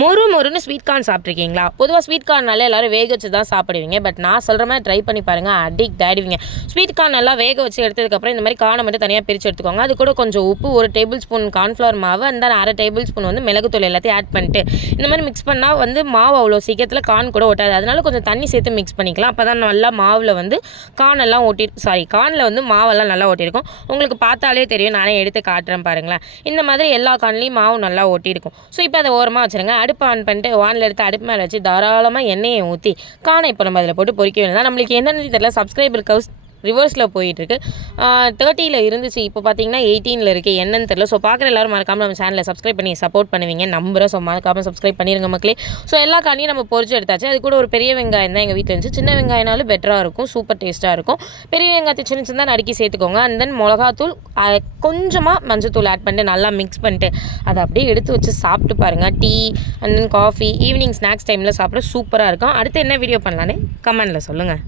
மொறுன்னு sweet corn சாப்பிட்ருக்கீங்களா? பொதுவாக sweet கார்னால எல்லோரும் வேக வச்சு தான் சாப்பிடுவீங்க. பட் நான் சொல்கிற மாதிரி ட்ரை பண்ணி பாருங்கள், அடிக்ட் ஆகிடுவீங்க. ஸ்வீட் கார்ன் நல்லா வேக வச்சு எடுத்ததுக்கப்புறம் இந்த மாதிரி கார்னை மட்டும் தனியாக பிரித்து எடுத்துக்கோங்க. அது கூட கொஞ்சம் உப்பு, 1 டேபிள் ஸ்பூன் கார்ன்ஃப்ளவர் மாவு, அந்த 1/2 டேபிள் ஸ்பூன் வந்து மிளகுத்தூள் எல்லாத்தையும் ஆட் பண்ணிட்டு இந்த மாதிரி மிக்ஸ் பண்ணால் வந்து மாவு அவ்வளோ சீக்கிரத்தில் கார்ன் கூட ஒட்டாது. அதனால கொஞ்சம் தண்ணி சேர்த்து மிக்ஸ் பண்ணிக்கலாம். அப்போ தான் நல்லா மாவில் வந்து கார்னில் வந்து மாவெல்லாம் நல்லா ஒட்டியிருக்கும். உங்களுக்கு பார்த்தாலே தெரியும், நானே எடுத்து காட்டுறேன் பாருங்களேன். இந்த மாதிரி எல்லா கார்ன்லேயும் மாவு நல்லா ஒட்டியிருக்கும். ஸோ இப்போ அதை ஓரமாக வச்சுருங்க. அடுப்பு ஆன் பண்ணிட்டு வானில் எடுத்து அடுப்பு மேலே வச்சு தாராளமாக எண்ணெயை ஊற்றி கார்னை இப்போ நம்ம அதில் போட்டு பொரிக்க வேண்டியது தான். நம்மளுக்கு என்னென்னு தெரியல, சப்ஸ்கிரைபர் கவுஸ் ரிவர்ஸில் போயிட்டுருக்கு. 30 இருந்துச்சு, இப்போ பார்த்தீங்கன்னா 18 இருக்குது. என்னன்னு தெரியல. ஸோ பார்க்குற எல்லோரும் மறக்காமல் நம்ம சேனலை சப்ஸ்கிரைப் பண்ணி சப்போர்ட் பண்ணுவீங்க நம்புகிறேன். ஸோ மறக்காமல் சப்ஸ்கிரைப் பண்ணிடுங்க மக்களே. ஸோ எல்லா கார்னையும் நம்ம பொரிச்சு எடுத்தாச்சு. அது கூட ஒரு பெரிய வெங்காயம் தான் எங்கள் வீட்டில் இருந்துச்சு. சின்ன வெங்காயனாலும் பெட்டராக இருக்கும், சூப்பர் டேஸ்ட்டாக இருக்கும். பெரிய வெங்காயத்தை சின்ன சின்னதாக நறுக்கி சேர்த்துக்கோங்க. அண்ட் தென் மிளகாத்தூள், கொஞ்சமாக மஞ்சத்தூள் ஆட் பண்ணிட்டு நல்லா மிக்ஸ் பண்ணிட்டு அதை அப்படியே எடுத்து வச்சு சாப்பிட்டு பாருங்கள். Tea and then coffee, evening snacks டைமில் சாப்பிட சூப்பராக இருக்கும். அடுத்து என்ன வீடியோ பண்ணலான்னு கமெண்டில் சொல்லுங்கள்.